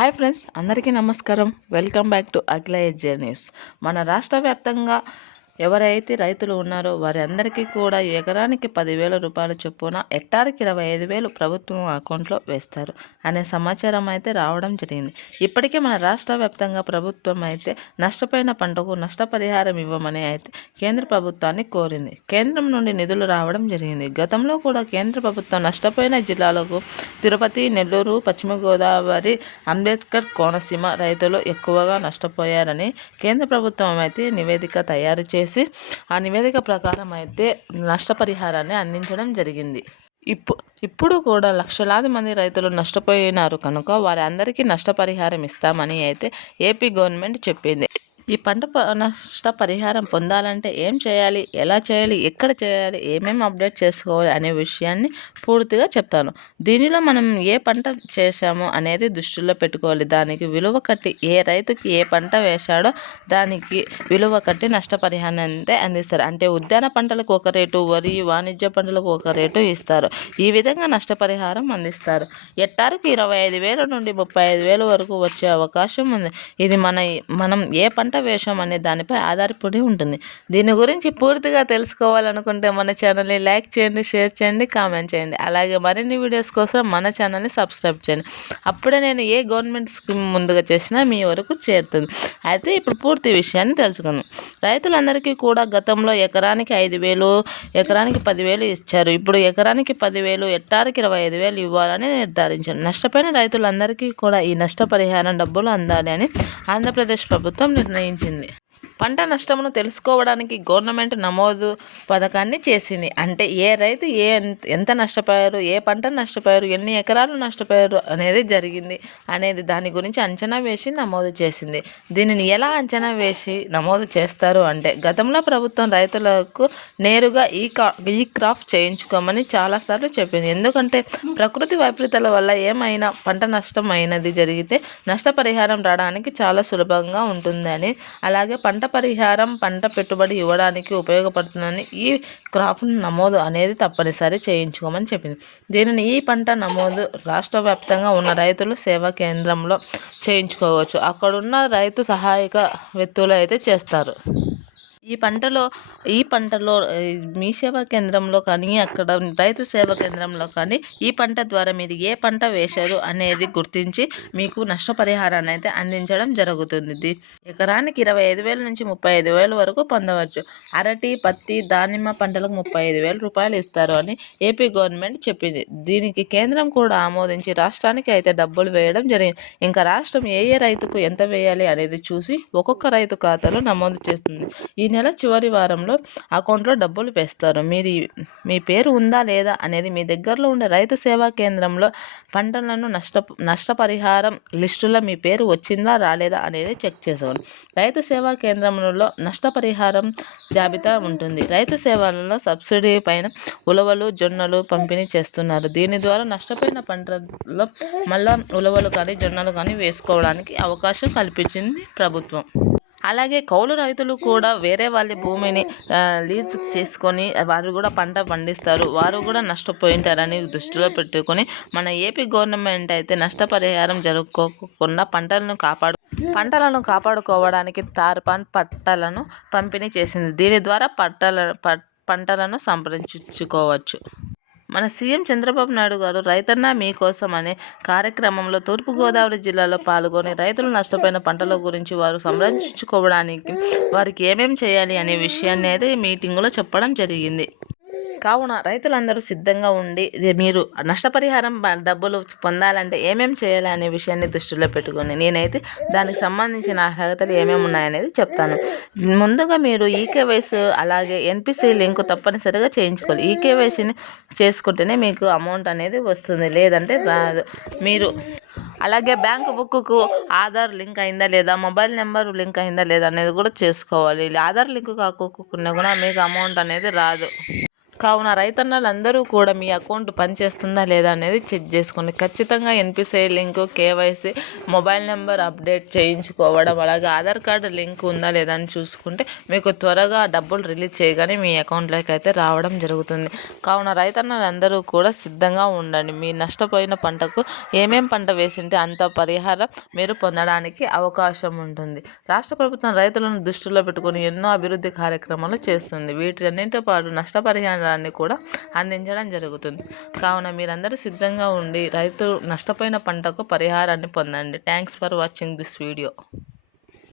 Hi friends, అందరికీ నమస్కారం. Welcome back to Akhila edge news. మన రాష్ట్ర వ్యాప్తంగా ఎవరైతే రైతులు ఉన్నారో వారి అందరికీ కూడా ఎకరానికి 10,000 రూపాయల చొప్పున హెక్టార్కి 25,000 ప్రభుత్వం అకౌంట్లో వేస్తారు అనే సమాచారం అయితే రావడం జరిగింది. ఇప్పటికే మన రాష్ట్ర వ్యాప్తంగా ప్రభుత్వం అయితే నష్టపోయిన పంటకు నష్టపరిహారం ఇవ్వమని అయితే కేంద్ర ప్రభుత్వాన్ని కోరింది. కేంద్రం నుండి నిధులు రావడం జరిగింది. గతంలో కూడా కేంద్ర ప్రభుత్వం నష్టపోయిన జిల్లాలకు తిరుపతి, నెల్లూరు, పశ్చిమ గోదావరి, అంబేద్కర్ కోనసీమ రైతులు ఎక్కువగా నష్టపోయారని కేంద్ర ప్రభుత్వం అయితే నివేదిక తయారు చేసి ఆ నివేదిక ప్రకారం అయితే నష్టపరిహారాన్ని అందించడం జరిగింది. ఇప్పుడు కూడా లక్షలాది మంది రైతులు నష్టపోయినారు కనుక వారి అందరికీ నష్టపరిహారం ఇస్తామని అయితే ఏపీ గవర్నమెంట్ చెప్పింది. ఈ పంట నష్ట పరిహారం పొందాలంటే ఏం చేయాలి, ఎలా చేయాలి, ఎక్కడ చేయాలి, ఏమేమి అప్డేట్ చేసుకోవాలి అనే విషయాన్ని పూర్తిగా చెప్తాను. దీనిలో మనం ఏ పంట చేశామో అనేది దృష్టిలో పెట్టుకోవాలి. దానికి విలువ కట్టి ఏ రైతుకి ఏ పంట వేశాడో దానికి విలువ కట్టి నష్టపరిహారం అయితే అందిస్తారు. అంటే ఉద్యాన పంటలకు ఒక రేటు, వరి వాణిజ్య పంటలకు ఒక రేటు ఇస్తారు. ఈ విధంగా నష్టపరిహారం అందిస్తారు. హెక్టార్కి 25,000 నుండి 35,000 వరకు వచ్చే అవకాశం ఉంది. ఇది మనం ఏ పంట వేషం అనే దానిపై ఆధారపడి ఉంటుంది. దీని గురించి పూర్తిగా తెలుసుకోవాలనుకుంటే మన ఛానల్ని లైక్ చేయండి, షేర్ చేయండి, కామెంట్ చేయండి. అలాగే మరిన్ని వీడియోస్ కోసం మన ఛానల్ని సబ్స్క్రైబ్ చేయండి. అప్పుడే నేను ఏ గవర్నమెంట్ స్కీమ్ ముందుగా చేసినా మీ వరకు చేరుతుంది. అయితే ఇప్పుడు పూర్తి విషయాన్ని తెలుసుకుందాం. రైతులందరికీ కూడా గతంలో ఎకరానికి 5,000, ఎకరానికి 10,000 ఇచ్చారు. ఇప్పుడు ఎకరానికి 10,000, హెక్టార్కి 25,000 ఇవ్వాలని నిర్ధారించారు. నష్టపోయిన రైతులందరికీ కూడా ఈ నష్టపరిహారం డబ్బులు అందాలి అని ఆంధ్రప్రదేశ్ ప్రభుత్వం నిర్ణయించింది. పంట నష్టమును తెలుసుకోవడానికి గవర్నమెంట్ నమోదు పథకాన్ని చేసింది. అంటే ఏ రైతు ఎంత నష్టపోయారు, ఏ పంట నష్టపోయారు, ఎన్ని ఎకరాలు నష్టపోయారు అనేది జరిగింది అనేది దాని గురించి అంచనా వేసి నమోదు చేసింది. దీనిని ఎలా అంచనా వేసి నమోదు చేస్తారు అంటే గతంలో ప్రభుత్వం రైతులకు నేరుగా ఈ క్రాప్ చేయించుకోమని చాలాసార్లు చెప్పింది. ఎందుకంటే ప్రకృతి వైపరీత్యాల వల్ల ఏమైనా పంట నష్టం అయినది జరిగితే నష్టపరిహారం రావడానికి చాలా సులభంగా ఉంటుందని, అలాగే పంట పరిహారం పంట పెట్టుబడి ఇవ్వడానికి ఉపయోగపడుతుందని ఈ క్రాప్ నమోదు అనేది తప్పనిసరి చేయించుకోమని చెప్పింది. దీనిని ఈ పంట నమోదు రాష్ట్ర వ్యాప్తంగా ఉన్న రైతులు సేవా కేంద్రంలో చేయించుకోవచ్చు. అక్కడున్న రైతు సహాయక వ్యక్తులు అయితే చేస్తారు. ఈ పంటలో మీ సేవా కేంద్రంలో కానీ అక్కడ రైతు సేవా కేంద్రంలో కానీ ఈ పంట ద్వారా మీరు ఏ పంట వేశారు అనేది గుర్తించి మీకు నష్టపరిహారాన్ని అయితే అందించడం జరుగుతుంది. ఎకరానికి 25,000 నుంచి 35,000 వరకు పొందవచ్చు. అరటి, పత్తి, దానిమ్మ పంటలకు 35,000 రూపాయలు ఇస్తారు అని ఏపీ గవర్నమెంట్ చెప్పింది. దీనికి కేంద్రం కూడా ఆమోదించి రాష్ట్రానికి అయితే డబ్బులు వేయడం జరిగింది. ఇంకా రాష్ట్రం ఏ రైతుకు ఎంత వేయాలి అనేది చూసి ఒక్కొక్క రైతు ఖాతాలో నమోదు చేస్తుంది. ఈ నెల చివరి వారంలో అకౌంట్లో డబ్బులు వేస్తారు. మీ పేరు ఉందా లేదా అనేది మీ దగ్గరలో ఉండే రైతు సేవా కేంద్రంలో పంటలను నష్టపరిహారం లిస్టులో మీ పేరు వచ్చిందా రాలేదా అనేది చెక్ చేసుకోండి. రైతు సేవా కేంద్రంలో నష్టపరిహారం జాబితా ఉంటుంది. రైతు సేవలలో సబ్సిడీ పైన ఉలవలు, జొన్నలు పంపిణీ చేస్తున్నారు. దీని ద్వారా నష్టపోయిన పంటల్లో మళ్ళా ఉలవలు కానీ జొన్నలు కానీ వేసుకోవడానికి అవకాశం కల్పించింది ప్రభుత్వం. అలాగే కౌలు రైతులు కూడా వేరే వాళ్ళ భూమిని లీజ్ చేసుకొని వారు కూడా పంట పండిస్తారు. వారు కూడా నష్టపోయింటారని దృష్టిలో పెట్టుకొని మన ఏపీ గవర్నమెంట్ అయితే నష్టపరిహారం జరుపుకోకుండా పంటలను కాపాడుకోవడానికి తార్పాన్ పట్టాలను పంపిణీ చేసింది. దీని ద్వారా పంటలను సంరక్షించుకోవచ్చు. మన సీఎం చంద్రబాబు నాయుడు గారు రైతన్న మీకోసం అనే కార్యక్రమంలో తూర్పుగోదావరి జిల్లాలో పాల్గొని రైతులు నష్టపోయిన పంటల గురించి వారు సంరక్షించుకోవడానికి వారికి ఏమేమి చేయాలి అనే విషయాన్ని అయితే మీటింగులో చెప్పడం జరిగింది. కావున రైతులందరూ సిద్ధంగా ఉండి మీరు నష్టపరిహారం డబ్బులు పొందాలంటే ఏమేమి చేయాలి అనే విషయాన్ని దృష్టిలో పెట్టుకొని నేనైతే దానికి సంబంధించిన అర్హతలు ఏమేమి ఉన్నాయనేది చెప్తాను. ముందుగా మీరు ఈకేవైసీ అలాగే ఎన్పిసి లింక్ తప్పనిసరిగా చేయించుకోవాలి. ఈకేవైసీని చేసుకుంటేనే మీకు అమౌంట్ అనేది వస్తుంది, లేదంటే రాదు. మీరు అలాగే బ్యాంకు బుక్కు ఆధార్ లింక్ అయిందా లేదా, మొబైల్ నెంబర్ లింక్ అయిందా లేదా అనేది కూడా చేసుకోవాలి. ఆధార్ లింక్ కాకుండా కూడా మీకు అమౌంట్ అనేది రాదు. కావున రైతన్నలందరూ కూడా మీ అకౌంట్ పనిచేస్తుందా లేదా అనేది చెక్ చేసుకోండి. ఖచ్చితంగా NPCI link, KYC, mobile number update చేయించుకోవడం, అలాగే ఆధార్ కార్డు లింక్ ఉందా లేదా అని చూసుకుంటే మీకు త్వరగా డబ్బులు రిలీజ్ చేయగానే మీ అకౌంట్లోకి అయితే రావడం జరుగుతుంది. కావున రైతన్నలందరూ కూడా సిద్ధంగా ఉండండి. మీ నష్టపోయిన పంటకు ఏమేం పంట వేసింటే అంత పరిహారం మీరు పొందడానికి అవకాశం ఉంటుంది. రాష్ట్ర ప్రభుత్వం రైతులను దృష్టిలో పెట్టుకుని ఎన్నో అభివృద్ధి కార్యక్రమాలు చేస్తుంది. వీటన్నిటితో పాటు నష్టపరిహారాన్ని కూడా అందించడం జరుగుతుంది. కావున మీరందరూ సిద్ధంగా ఉండి రైతు నష్టపోయిన పంటకు పరిహారాన్ని పొందండి. Thanks for watching this video.